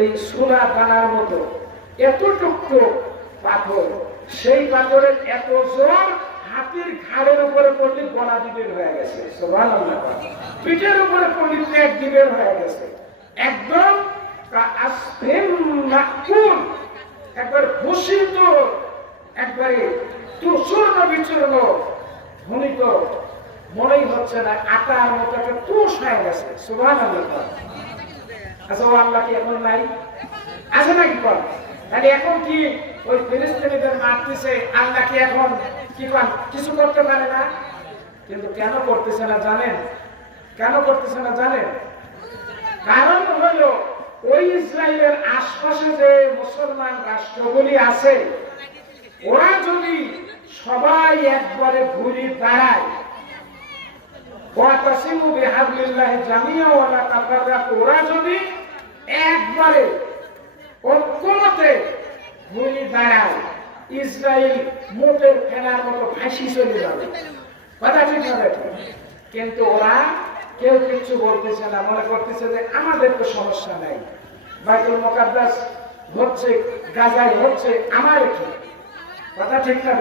এই সোনা দানার মতো, এত এতটুকু পাথর, সেই পাথরের এত জোর হাতির ঘাড়ের উপরে পড়লে গলা দিবের হয়ে গেছে পিঠের উপরে পড়লে পেট দিবের হয়ে গেছে। একদম একবার ভূষিত, একবারে চূর্ণ বিচূর্ণ, ভূমিত, মনেই হচ্ছে না, আটার মতো একটা তুষ হয়ে গেছে, সুবহানাল্লাহ। আচ্ছা ও আল্লাহ কি এখন নাই? আছে নাকি কর তাহলে এখন কি ওই ফিলিস্তিনিদের মারতেছে? আল্লাহ কি এখন কি কর কিছু করতে পারে না? কিন্তু কেন করতেছে না জানেন? কেন করতেছে না জানেন? কারণ হলো ওই ইসরায়েলের আশপাশে যে মুসলমান রাষ্ট্রগুলি আছে, ওরা যদি সবাই একবারে ঘুরি দাঁড়ায় ওয়াতাসিমু বিহাবলিল্লাহি জামিয়া ওয়া লা তাফাররাকু ওরা যদি একবারে ঐক্যমতে ঘুরি দাঁড়ায় ইসরায়েল মোটের ফেলার মতো ফাঁসি চলে যাবে। কথা ঠিক হবে কিন্তু ওরা কেউ কিছু বলতেছে না, মনে করতেছে যে আমাদের তো সমস্যা নাই। বাইতুল মোকাদ্দাস হচ্ছে, গাজায় হচ্ছে আমার কি কথা ঠিক না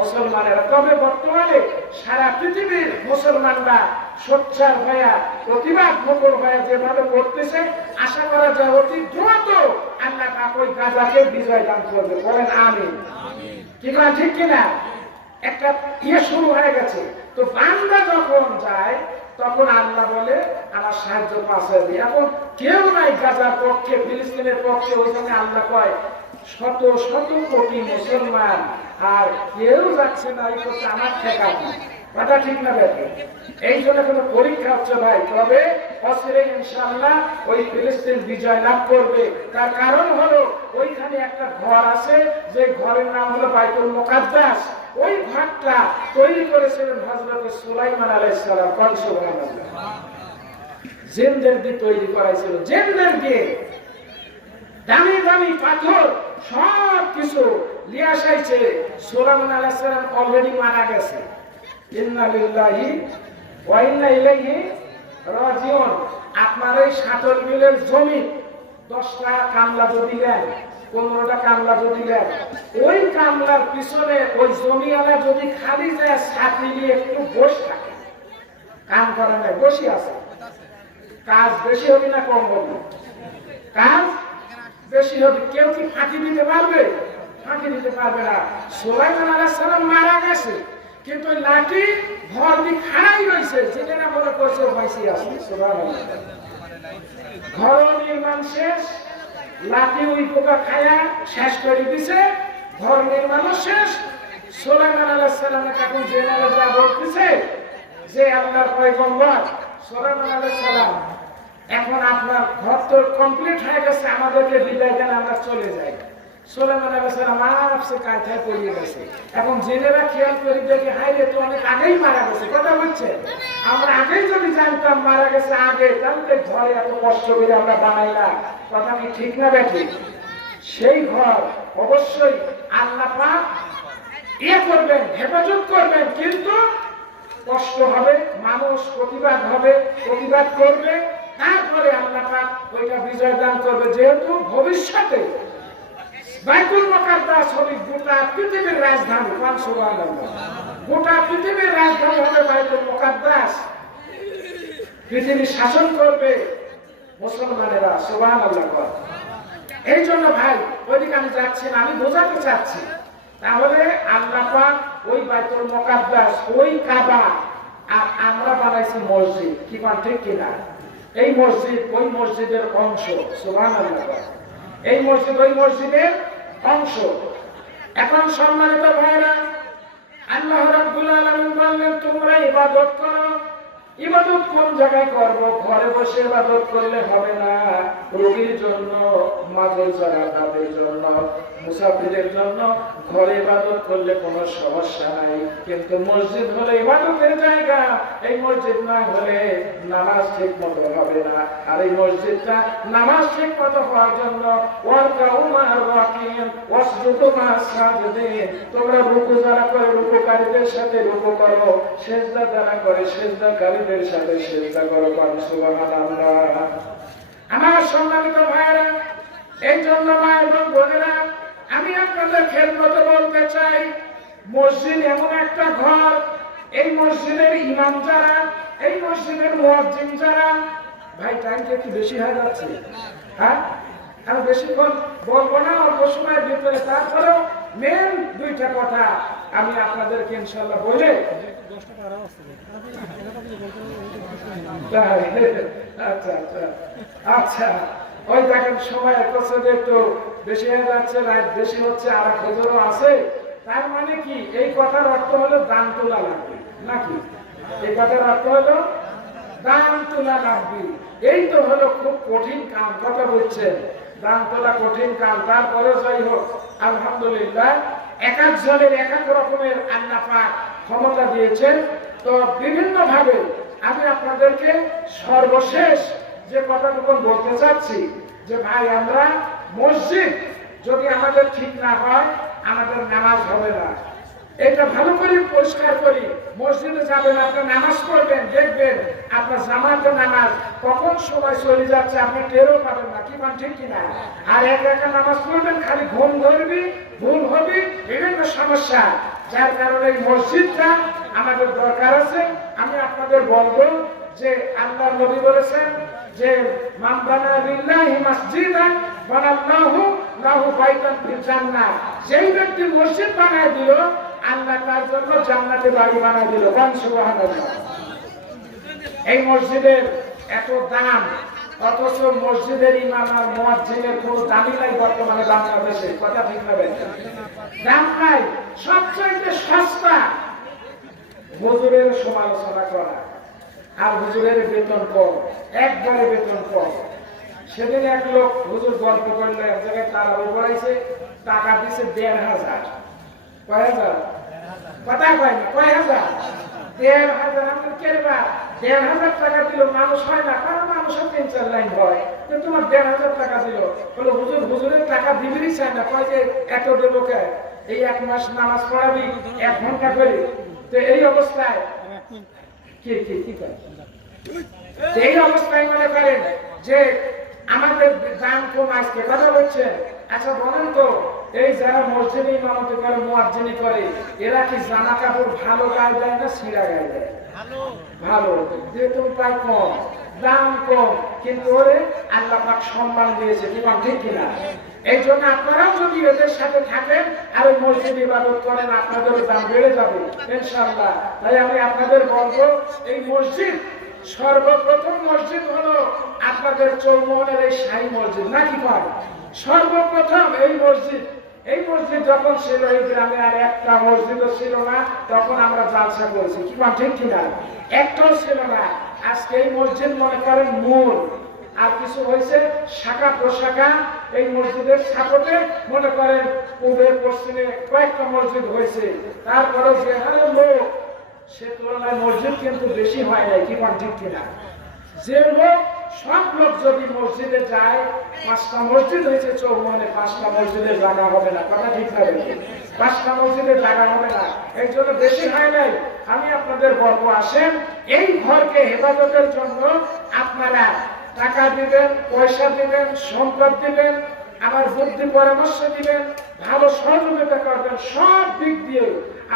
মুসলমানেরা তবে বর্তমানে সারা পৃথিবীর মুসলমানরা সোচ্চার হয়ে, প্রতিবাদ মুখর হয়ে যেভাবে করতেছে আশা করা যায় অতি দ্রুত আল্লাহ ওই গাজাকে বিজয় দান করবে। বলেন আমি কি না ঠিক কিনা? একটা ইয়ে শুরু হয়ে গেছে। তো বান্দা যখন যায়, তখন আল্লাহ বলে, আমার সাহায্য পাশে এখন কেউ নাই গাজার পক্ষে, ফিলিস্তিনের পক্ষে, ওই জন্য আল্লাহ কয় শত শত কোটি মুসলমান, আর কেউ যাচ্ছে না, এই করছে আমার ঠেকা। কথা ঠিক না দেখে এই জন্য কোনো পরীক্ষা হচ্ছে ভাই, তবে অসিরে ইনশাআল্লাহ ওই ফিলিস্তিন বিজয় লাভ করবে। তার কারণ হলো, ওইখানে একটা ঘর আছে, যে ঘরের নাম হলো বাইতুল মোকাদ্দাস। ওই ঘরটা তৈরি করেছিলেন হজরত সুলাইমান আলাইহিস সালাম কোন সুবহানাল্লাহ জেনদের দিয়ে তৈরি করাইছিল। জেনদের দিয়ে দামি দামি পাথর সব কিছু নিয়ে আসাইছে সোলামন আলাইসালাম অলরেডি মারা গেছে। ইন্না লিল্লাহি ওয়া ইন্না ইলাইহি রাজিউন। আপনার এই সাতল মিলের জমি দশটা কামলা যদি দেন পনেরোটা কামলা যদি দেন ওই কামলার পিছনে ওই জমিওয়ালা যদি খালি যায় ছাত্রী নিয়ে একটু বসে থাকে। কাম করে নাই, বসে আছে। কাজ বেশি হবে না, কম হবে। কাজ বেশি হবে কেউ কি ফাঁকি দিতে পারবে? ফাঁকি দিতে পারবে না। সোলাইমান আলাইহিস সালাম মারা গেছে, কিন্তু লাঠি ঘর দিয়ে খাড়াই রয়েছে যেটা না মনে করছে ভাইসি আছে। ঘর নির্মাণ শেষ, লাঠি ওই পোকা খায়া শেষ করে দিছে, ঘর নির্মাণও শেষ। সোলাইমান আলাইহিস সালামের এখন জেনারেল যা বলতেছে, যে আল্লাহর পয়গম্বর, সোলাইমান আলাইহিস সালাম এখন আপনার ঘর তো কমপ্লিট হয়ে গেছে, আমাদেরকে বিদায় দেন, আমরা চলে যাই। সোলেমান আলাইসালাম আরামসে কাঁথায় পড়িয়ে গেছে। এখন জেনেরা খেয়াল করি দেখি হাই রে, তো অনেক আগেই মারা গেছে, কথা বলছে? আমরা আগেই যদি জানতাম মারা গেছে আগে, তাহলে ঘরে এত কষ্ট করে আমরা বানাই না কথা কি ঠিক না বেঠি সেই ঘর অবশ্যই আল্লাহ পাক ইয়ে করবেন, হেফাজত করবেন, কিন্তু কষ্ট হবে, মানুষ প্রতিবাদ হবে, প্রতিবাদ করবে তারপরে আল্লাহ পাক ওইটা বিজয় দান করবে, যেহেতু ভবিষ্যতে বাইতুল মুকাদ্দাস হবে, গোটা পৃথিবীর রাজধানী। সুবহানাল্লাহ। গোটা পৃথিবীর রাজধানী হবে বাইতুল মুকাদ্দাস। পৃথিবী শাসন করবে মুসলমানেরা, সুবহানাল্লাহ কর এই জন্য ভাই, ওইদিকে আমি যাচ্ছি না, আমি বোঝাতে চাচ্ছি। তাহলে আল্লাহ পাক ওই বাইতুল মুকাদ্দাস, ওই কাবা, আর আমরা বানাইছি মসজিদ। কি কোন ঠিক কিনা? এই মসজিদ ওই মসজিদের অংশ সোহান এই মসজিদ ওই মসজিদের অংশ। এখন সম্মানিত ভাইরা আল্লাহ রাব্বুল আলামিন বললেন, তোমরা ইবাদত করো। ইবাদত কোন জায়গায় করব? ঘরে বসে ইবাদত করলে হবে না। রোগীর জন্য, মাদল যারা তাদের জন্য, মুসাফিরের জন্য ঘরে ইবাদত করলে কোনো সমস্যা নাই। কিন্তু মসজিদ হলে ইবাদতের জায়গা। এই মসজিদ না হলে নামাজ ঠিক মতো হবে না। আর এই মসজিদটা নামাজ ঠিক মতো হওয়ার জন্য তোমরা রুকু যারা করে রুকুকারীদের সাথে রুকু করো, সেজদা যারা করে সেজদাকারীদের সাথে সেজদা করো আমার সম্মানিত ভাইরা এই জন্য মা এবং বোনেরা আমি আপনাদের খেদমতে বলতে চাই, মসজিদ এমন একটা ঘর, এই মসজিদের ইমাম যারা, এই মসজিদের মুয়াজ্জিন যারা, ভাই টাইমটা একটু বেশি হয়ে যাচ্ছে? হ্যাঁ? আমি বেশিক্ষণ বলব না, অল্প সময়ের ভিতরে তারপরেও মেন দুইটা কথা আমি আপনাদেরকে ইনশাল্লাহ বলে আচ্ছা ওই দেখেন সময় যে একটু বেশি হয়ে যাচ্ছে, রাত বেশি হচ্ছে, আর এক আছে। তার মানে কি? এই কথার অর্থ হলো দান তোলা লাগবে, নাকি? এই কথার অর্থ হলো দান তোলা লাগবে। এই তো হলো খুব কঠিন কাম কথা বলছেন। দান তোলা কঠিন কাম তারপরে যাই হোক, আলহামদুলিল্লাহ, এক একজনের এক এক রকমের আল্লাহ পাক ক্ষমতা দিয়েছেন। তো বিভিন্ন ভাবে আমি আপনাদেরকে সর্বশেষ যে কথাটুকু বলতে চাচ্ছি, যে ভাই, আমরা মসজিদ যদি আমাদের ঠিক না হয়, আমাদের নামাজ হবে না। এটা ভালো করে পরিষ্কার করি, মসজিদে যাবেন, আপনি নামাজ পড়বেন, দেখবেন আপনার জামাতে নামাজ, কখন সময় চলে যাচ্ছে, আপনি টেরও পাবেন না, কি মান ঠিক কিনা আর এক একা নামাজ পড়বেন, খালি ঘুম ধরবি, ভুল হবি, বিভিন্ন সমস্যা। যার কারণে এই মসজিদটা আমাদের দরকার আছে। আমি আপনাদের বলব যে আল্লাহ নবী বলেছেন যে যেই ব্যক্তি মসজিদ বানায় দিল, আল্লাহ তার জন্য জান্নাতে বাড়ি বানায় দিল। এই মসজিদের এত দাম, অথচ মসজিদের ইমাম আর মুয়াজ্জিনের কোনো দামই নাই বর্তমানে বাংলাদেশে। কথা ঠিক হবে দাম নাই। সবচাইতে সস্তা হুজুরের সমালোচনা করা আর হুজুরের বেতন কম, একবারে বেতন কম। সেদিন এক লোক হুজুর গল্প করলে, এক জায়গায় তারা পড়াইছে, টাকা দিছে দেড় হাজার। কয় হাজার? কথা কয় না, কয় হাজার? দেড় হাজার কেরবা দেড় হাজার টাকা দিল মানুষ হয় না? কারণ মানুষের তিন চার লাইন হয়। তোমার দেড় হাজার টাকা দিল। বলে, হুজুর, হুজুরের টাকা দিবিরই চায় না। কয় যে, এত এই এক মাস নামাজ পড়াবি, এক ঘণ্টা করে। তো এই অবস্থায় কি কি কি এই অবস্থায় মনে করেন যে আমাদের দাম কম আজকে কথা বলছেন। আচ্ছা বলেন তো। এই যারা মসজিদে ইমামতি করে মুয়াজ্জিনি করে এরা কি জামা কাপড় ভালো গায়ে দেয় না ছিঁড়া গায়ে দেয়? ভালো। বেতন প্রায় কম দাম কম কিন্তু ওরে আল্লাহ পাক সম্মান দিয়েছে বল ঠিক কিনা? এই জন্য আপনারাও যদি এদের সাথে থাকেন আর ওই মসজিদ ইবাদত করেন আপনাদেরও দাম বেড়ে যাবে ইনশাআল্লাহ। তাই আমি আপনাদের বলব এই মসজিদ সর্বপ্রথম মসজিদ হলো আপনাদের চৌমোহনের এই শাহী মসজিদ নাকি পায় সর্বপ্রথম এই মসজিদ এই মসজিদ যখন ছিল, এই গ্রামে আর একটা মসজিদও ছিল না, তখন আমরা জালসা করেছি। কি মা ঠিক কিনা? একটাও ছিল না। আজকে এই মসজিদ মনে করেন মূল। আর কিছু হয়েছে, শাখা প্রশাখা, এই মসজিদের সাপোর্টে মনে করেন পূর্বে পশ্চিমে কয়েকটা মসজিদ হয়েছে। তারপরে যে লোক, সে তুলনায় মসজিদ কিন্তু বেশি হয় নাই। কি ঠিক কিনা? যে লোক সব লোক যদি মসজিদে যায়, পাঁচটা মসজিদ হয়েছে চৌমনে পাঁচটা মসজিদে জায়গা হবে না। কথা ঠিক থাকবে পাঁচটা মসজিদে জায়গা হবে না। এই জন্য বেশি হয় নাই। আমি আপনাদের বলব, আসেন, এই ঘরকে হেফাজতের জন্য আপনারা টাকা দিবেন, পয়সা দিবেন, সম্পদ দিবেন আমার বুদ্ধি পরামর্শ দিবেন, ভালো সহযোগিতা করবেন, সব দিক দিয়ে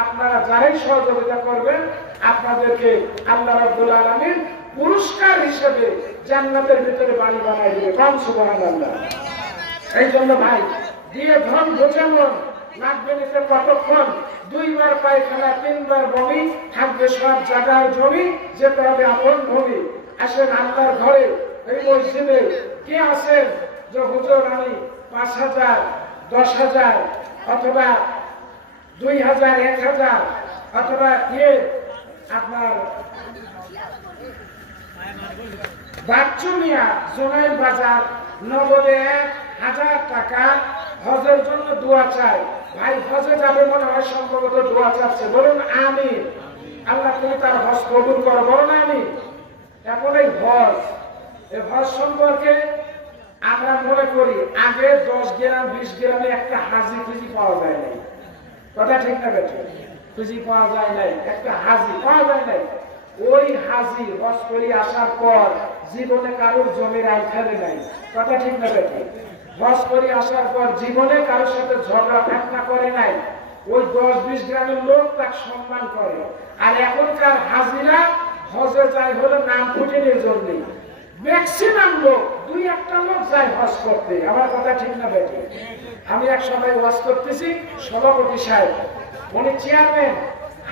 আপনারা যারাই সহযোগিতা করবেন, আপনাদেরকে আল্লাহ রাব্বুল আলামিন পুরস্কার হিসেবে জান্নাতের ভিতরে বাড়ি বানাই দিবে কম সুবহানাল্লাহ। এই জন্য ভাই, দিয়ে ধন বোঝানো লাগবে নিতে কতক্ষণ? দুইবার পায়খানা, তিনবার বমি, থাকবে সব জায়গার জমি, যেতে হবে আপন ভূমি। আসেন আল্লাহর ঘরে, এই মসজিদে। কে আছেন? যে হুজুর আমি পাঁচ হাজার, দশ হাজার, অথবা দুই হাজার, এক হাজার, অথবা ইয়ে আপনার বাচ্চুমিয়া জোনাইল বাজার, নগদে এক হাজার টাকা। হজের জন্য দোয়া চাই। ভাই, হজে যাবে মনে হয় সম্ভবত দোয়া চাচ্ছে। বলুন আমি আল্লাহ তুমি তার হজ কবুল করো। বলুন আমি এখন এই হজ এই হজ সম্পর্কে আমরা মনে করি, আগে দশ গ্রাম, বিশ গ্রামে একটা হাজি খুঁজি পাওয়া যায় নাই। কথা ঠিক না বেঠে খুঁজি পাওয়া যায় নাই, একটা হাজি পাওয়া যায় নাই। ওই হাজি হজ করে আসার পর জীবনে কারোর জমির ফেলে নাই। কথা ঠিক না বেঠে হজ করে আসার পর জীবনে কারোর সাথে ঝগড়া ফাটনা করে নাই। ওই দশ, বিশ গ্রামের লোক তাকে সম্মান করে। আর এখনকার হাজিরা হজে যায় হলো নাম ফুটেনের জন্যে ম্যাক্সিমাম লোক, দুই একটা লোক যায় হজ করতে। আমার কথা ঠিক না বেটে আমি এক সময় ওয়াজ করতেছি, সভাপতি সাহেব, উনি চেয়ারম্যান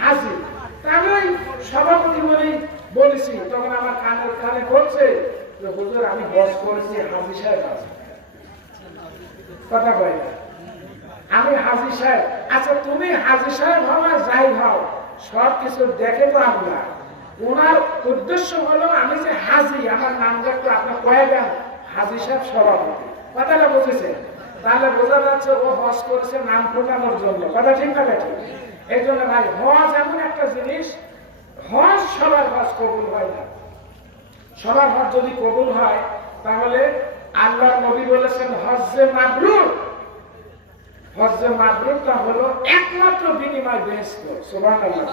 হাজির তা আমি ওই সভাপতি বলেই বলেছি তখন আমার কানের কানে বলছে যে, হুজুর, আমি হজ করেছি, হাজি সাহেব আছে। কথা কয় আমি হাজি সাহেব আচ্ছা তুমি হাজি সাহেব হও আর যাই হও সব কিছু দেখে তো আমরা ওনার উদ্দেশ্য হলো আমি যে হাজি, আমার নামটা একটু আপনার কয়ে দেন, হাজি সাহেব সভাপতি। কথাটা বুঝেছে তাহলে বোঝা যাচ্ছে ও হজ করেছে নাম ফোটানোর জন্য। কথা ঠিক না বেঠিক? এই জন্য ভাই, হজ এমন একটা জিনিস, হজ সবার হজ কবুল হয় না। সবার হজ যদি কবুল হয়, তাহলে আল্লাহর নবী বলেছেন, হজ্জে মাবরুর। হজ্জে মাবরুরটা হলো একমাত্র বিনিময় বেহেস্ত সুবহানাল্লাহ।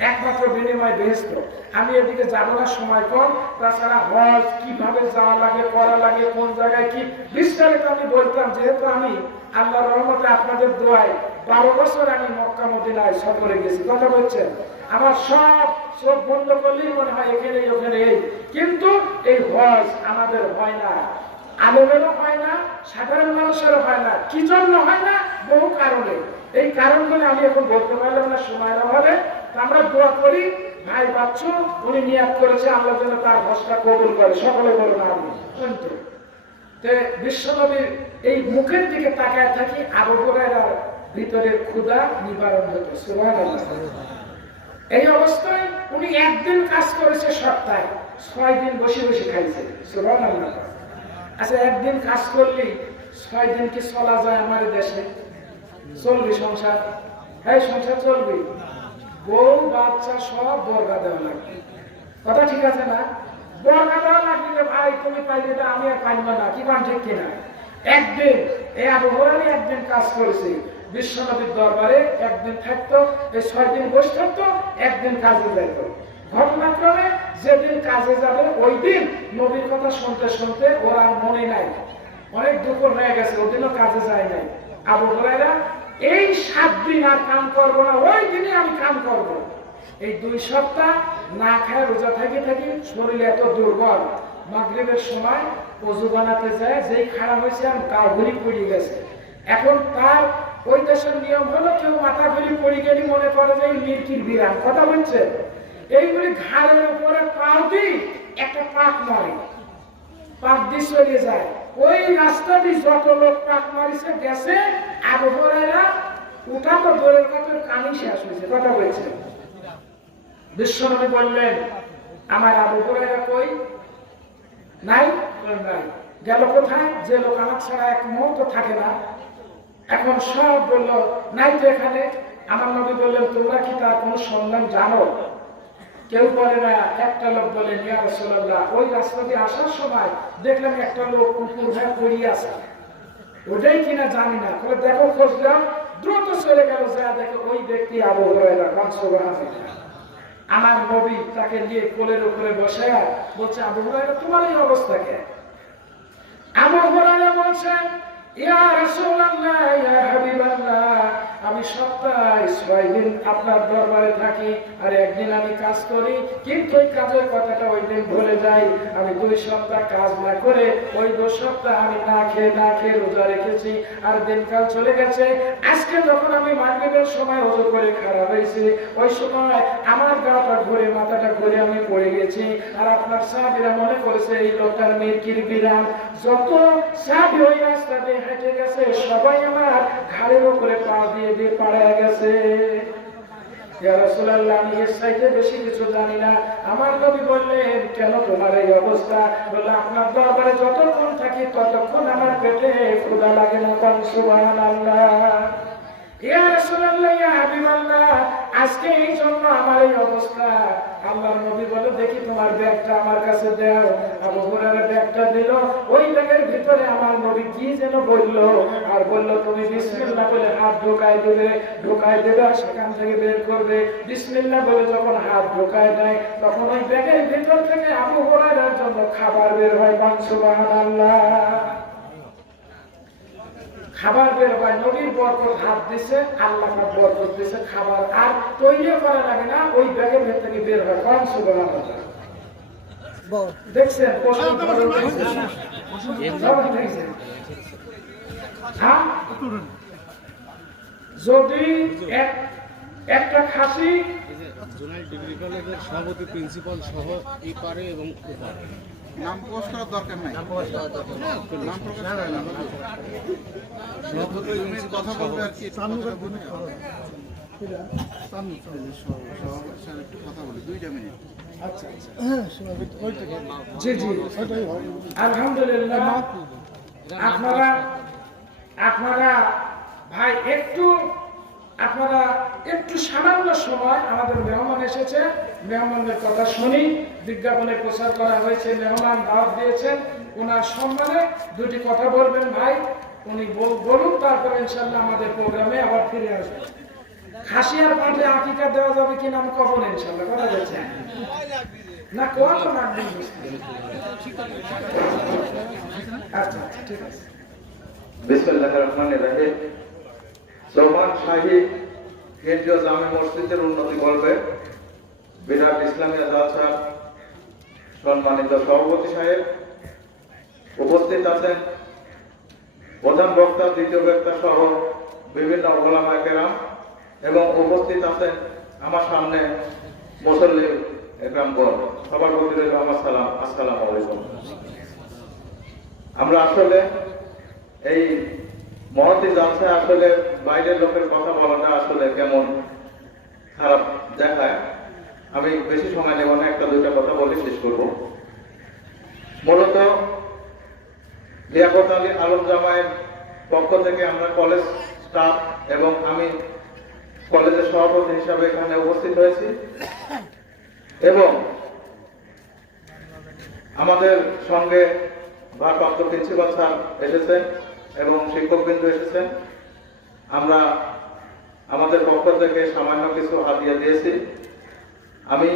একমাত্র বিনিময় বেহেস্ত আমি এদিকে যাব না, সময় কম। তাছাড়া হজ কীভাবে যাওয়া লাগে, করা লাগে, কোন জায়গায় কি? বিস্তারিত আমি বলতাম, যেহেতু আমি আল্লাহর রহমতে আপনাদের দোয়ায় বারো বছর আমি মক্কা মদিনায় সফরে গেছি। কথা বলছেন? আমার সব চোখ বন্ধ করলেই মনে হয় এখানে ওখানে এই কিন্তু এই হজ আমাদের হয় না। আলেমেরও হয় না, সাধারণ মানুষেরও হয় না। কি জন্য হয় না? বহু কারণে। এই কারণগুলো আমি এখন বলতে পারলাম না সময়ের অভাবে আমরা দোয়া করি, ভাই বাচ্চু, উনি নিয়াত করেছে, আল্লাহ যেন তার হজটা কবুল করে। সকলে বলুন আমি শুনতে। বিশ্বনবীর এই মুখের দিকে তাকায় থাকি, আবু হুরায়রার ভিতরের ক্ষুধা নিবারণ হতো এই অবস্থায় উনি একদিন কাজ করেছে সপ্তাহে, ছয় দিন বসে বসে খাইছে, সুবহানাল্লাহ। আচ্ছা একদিন কাজ করলি ছয় দিন কি চলা যায় আমার দেশে? চলবি সংসার? হ্যাঁ সংসার চলবি। বউ বাচ্চা সব বর্গা দেওয়া লাগবে। কথা ঠিক আছে না? বর্গা দেওয়া লাগবে যে ভাই, তুমি পাইলে এটা আমি আর পাইব না, কি কাম ঠিক কিনা? একদিন এই আবহাওয়ারই একদিন কাজ করেছে, বিশ্বনবীর দরবারে, একদিন থাকতো এই ছয় দিন বসে থাকতো, একদিন কাজে যাইত। ঘটনাক্রমে যেদিন কাজে যাবে, ওই দিন নবীর কথা শুনতে শুনতে ওরা মনে নাই। অনেক দুপুর হয়ে গেছে, ওদিনও কাজে যায় নাই। আবু হরাইরা এই সাত দিন আর কাম করব না, ওই দিনই আমি কাম করব। এই দুই সপ্তাহ না খায় রোজা থাকি থাকি শরীর এত দুর্বল। মাগরিবের সময় অজু বানাতে যায়, যেই খারাপ হয়েছে আর গা ঘুরি পড়ে গেছে। এখন তার ওই দেশের নিয়ম হলো, কেউ মাথা ঘুরি পড়ে গেলে মনে করে যে এই মির্কির বিরাম কথা বলছে? এইগুলি ঘাড়ের উপরে পাও দিই একটা পাক মারে। পাক দিয়ে চলে যায়। ওই রাস্তাটি যত লোক পাক মারিছে, গেছে তো কানি শেষ হয়েছে, কথা বিশ্বনবী বললেন, আমার কই? নাই নাই। গেল কোথায়? যে লোক আমার ছাড়া এক মুহূর্ত থাকে না। এখন সব বলল, নাই তো এখানে। আমার নবী বললেন, তোমরা কি তার কোনো সন্ধান জানো? কেউ বলে না, একটা লোক বলে ইয়া রাসূলুল্লাহ, ওই রাস্তা দিয়ে আসার সময় দেখলাম একটা লোক কুকুর হয়ে পড়িয়ে আছে। ওটাই কিনা জানি না। তবে দেখো খোঁজলাম, দ্রুত চলে গেল যা দেখো ওই ব্যক্তি আবু কানসুবহানাল্লাহ আমার নবী তাকে নিয়ে কোলের উপরে বসে বলছে, আবু হুরায়রা, তোমার এই অবস্থা কে? আবু হুরায়রা বলছেন আমি সপ্তাহে আপনার দরবারে থাকি, আর একদিন আমি কাজ করি, কিন্তু ওই কাজের কথাটা ওই দিন ভুলে যাই। আমি দুই সপ্তাহ কাজ না করে ওই দু সপ্তাহ আমি না খেয়ে না খেয়ে রোজা রেখেছি, আর দিনকাল চলে গেছে। আজকে যখন আমি মার্কেটের সময় ওজু করে খারাপ হয়েছি, ওই সময় আমার গাটা ঘুরে, মাথাটা ঘুরে আমি পড়ে গেছি। আর আপনার সাহাবিরা মনে করেছে, এই লোকটার মির্কির বিরাম? যত সাহাবি ওই রাস্তা দিয়ে হেঁটে গেছে, সবাই আমার ঘাড়ের উপরে পা দিয়ে দিয়ে পাড়ায় গেছে। বেশি কিছু আমার কেন তোমার এই অবস্থা? আপনার দরবারে যতক্ষণ থাকি ততক্ষণ আমার পেটে ক্ষুদা লাগে না কম সুবাহ হাবিবাল্লাহ ঢোকায় দেবে ঢোকায় দেবে সেখান থেকে বের করবে। বিসমিল্লাহ বলে যখন হাত ঢোকায় দেয়, তখন ওই ব্যাগের ভিতর থেকে আবু হুরায়রার জন্য খাবার বের হয়। বান সুবহানাল্লাহ খাবার বের হয় নদীর বরকত হাত দিছে আল্লাহ বরকত দিছে খাবার আর তৈরি করা লাগে না ওই ব্যাগের ভেতর থেকে বের হয় কম সুগার দেখছেন? যদি এক- একটা খাসি জোনাল ডিগ্রি কলেজের সভাপতি প্রিন্সিপাল সহ এই পারে এবং ওপারে। নাম প্রকাশ করার দরকার নাই। নাম প্রকাশ করার না কথা বলবে আর কি কথাটা বলবে। সভাপতির সাথে একটু কথা বলি দুইটা মিনিট। আচ্ছা জি জি আলহামদুলিল্লাহ। আপনারা আপনারা ভাই একটু আপনারা একটু সামান্য সময় আমাদের মেহমান এসেছে। মেহমানদের কথা শুনি। বিজ্ঞাপনে প্রচার করা হয়েছে। মেহমান দাওয়াত দিয়েছেন। ওনার সম্মানে দুটি কথা বলবেন ভাই। উনি বলুন তারপরে ইনশাল্লাহ আমাদের প্রোগ্রামে আবার ফিরে আসবেন আকিকা দেওয়া যাবে কিনা আমি কখন ইনশাল্লাহ যাচ্ছে না না আচ্ছা ঠিক আছে। বিসমুল্লাহ রহমান রাহিম। সোমান শাহী কেন্দ্রীয় জামে মসজিদের উন্নতি করবে। বিরাট ইসলামী জালসা সম্মানিত সভাপতি সাহেব, উপস্থিত আছেন। প্রধান বক্তা, দ্বিতীয় বক্তা সহ বিভিন্ন ওলামা কেরাম এবং উপস্থিত আছেন আমার সামনে মুসল্লি একরামগণ সবার প্রতি রইল আমার সালাম। আসসালামু আলাইকুম। আমরা আসলে এই মহতি জালসা আসলে বাইরের লোকের কথা বলাটা আসলে কেমন খারাপ দেখায়। আমি বেশি সময় নেব না, একটা দুইটা কথা বলে শেষ করব। মূলত লিয়াকত আলী আলম জামায়ের পক্ষ থেকে আমরা কলেজ স্টাফ এবং আমি কলেজের সভাপতি হিসাবে এখানে উপস্থিত হয়েছি। এবং আমাদের সঙ্গে ভারপ্রাপ্ত প্রিন্সিপাল স্যার এসেছেন এবং শিক্ষকবৃন্দ এসেছেন। আমরা আমাদের পক্ষ থেকে সামান্য কিছু হাতিয়ে দিয়েছি। আমি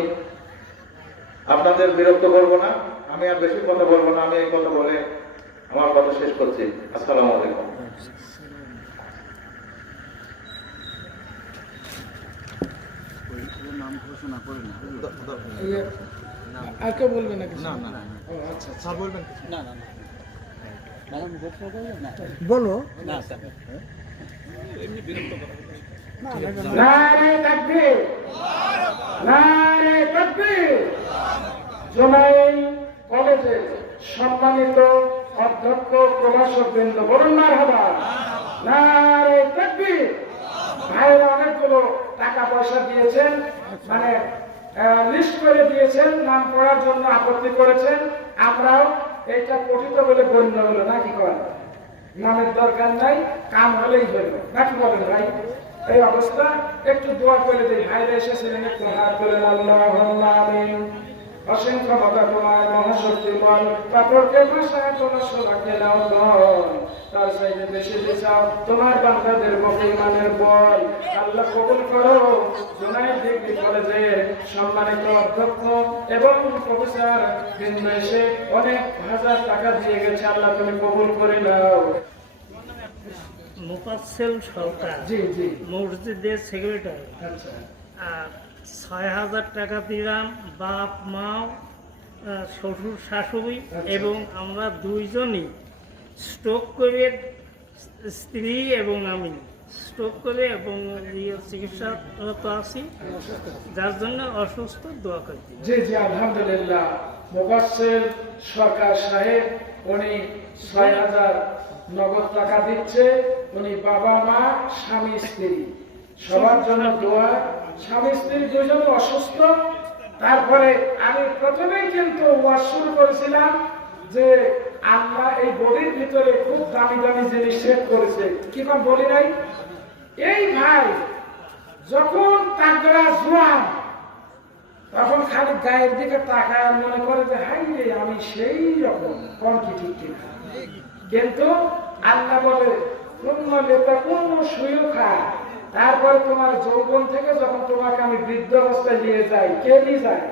আপনাদের বিরক্ত করব না। আমি আর বেশি কথা বলব না। আমি এই কথা বলে আমার কথা শেষ করছি। আসসালামু আলাইকুম। ওই নাম ঘোষণা করে না আর কেউ বলবে না কিছু? না না না। ও। না। না নারে তাকবীর। নারে তাকবীর। জুনাই কলেজের সম্মানিত অধ্যক্ষ প্রভাষক বৃন্দ বলুন না হবা নারে তাকবীর। ভাইয়েরা অনেকগুলো টাকা পয়সা দিয়েছেন মানে লিস্ট করে দিয়েছেন, নাম পড়ার জন্য আপত্তি করেছেন। আমরাও এটা পঠিত বলে গণ্য হলো নাকি করেন নামের দরকার নাই, কাম হলেই হইল নাকি বলেন ভাই? এই অবস্থা, একটু দোয়া করে দিই ভাইরা এসেছিলেন একটু হাত করে আল্লাহ আমিন। অসংখ্য মতা তোমার মহাশক্তিমান কাপড়কে ভাষায় তোমার সোনাকে নাও দন তার চাইতে বেশি দিছাও তোমার বান্দাদের মুখে ইমানের বল। আল্লাহ কবুল করো। জোনাই ডিগ্রি কলেজের সম্মানিত অধ্যক্ষ এবং প্রফেসর বৃন্দ এসে অনেক হাজার টাকা দিয়ে গেছে। আল্লাহ তুমি কবুল করে নাও। মোফাসেল সরকার জি জি। মসজিদের সেক্রেটারি আচ্ছা। আর ছয় হাজার টাকা দিলাম বাপ মা শ্বশুর শাশুড়ি আচ্ছা। এবং আমরা দুইজনই স্ট্রোক করে স্ত্রী এবং আমি। স্ট্রোক করে এবং ইয়ে চিকিৎসারত আছি। যার জন্য অসুস্থ দোয়া করতে জি জি আলহামদুলিল্লাহ। মুবাসের সরকার সাহেব উনি ছয় হাজার নগদ টাকা দিচ্ছে। উনি বাবা মা স্বামী স্ত্রী। সবার জন্য দোয়া। স্বামী স্ত্রী দুজন অসুস্থ। তারপরে আমি প্রথমেই কিন্তু শুরু করেছিলাম যে আল্লাহ এই বডির ভিতরে খুব দামি দামি জিনিস সেট করেছে। কি কম বলি নাই? এই ভাই যখন তাগড়া জোয়ান, তখন খালি গায়ের দিকে তাকায় মনে করে যে, হাই রে, আমি সেই রকম, কম কি ঠিক কিনা? কিন্তু আল্লাহ বলে কোন লেতা কোন সুয়খা তারপর তোমার যৌবন থেকে যখন তোমাকে আমি বৃদ্ধ অবস্থায় নিয়ে যাই, কে নিয়ে যাই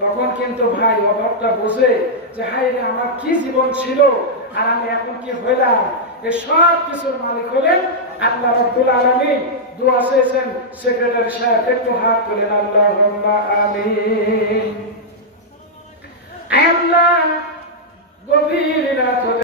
তখন কিন্তু ভাই অভাবটা বোঝে যে হাই রে, আমার কি জীবন ছিল? আর আমি এখন কি হইলাম? এ সব কিছুর মালিক হলেন আল্লাহ রব্দুল আলমী দোয়া চেয়েছেন সেক্রেটারি সাহেব একটু হাত তোলেন আল্লাহ আমিন। আল্লাহ গভীর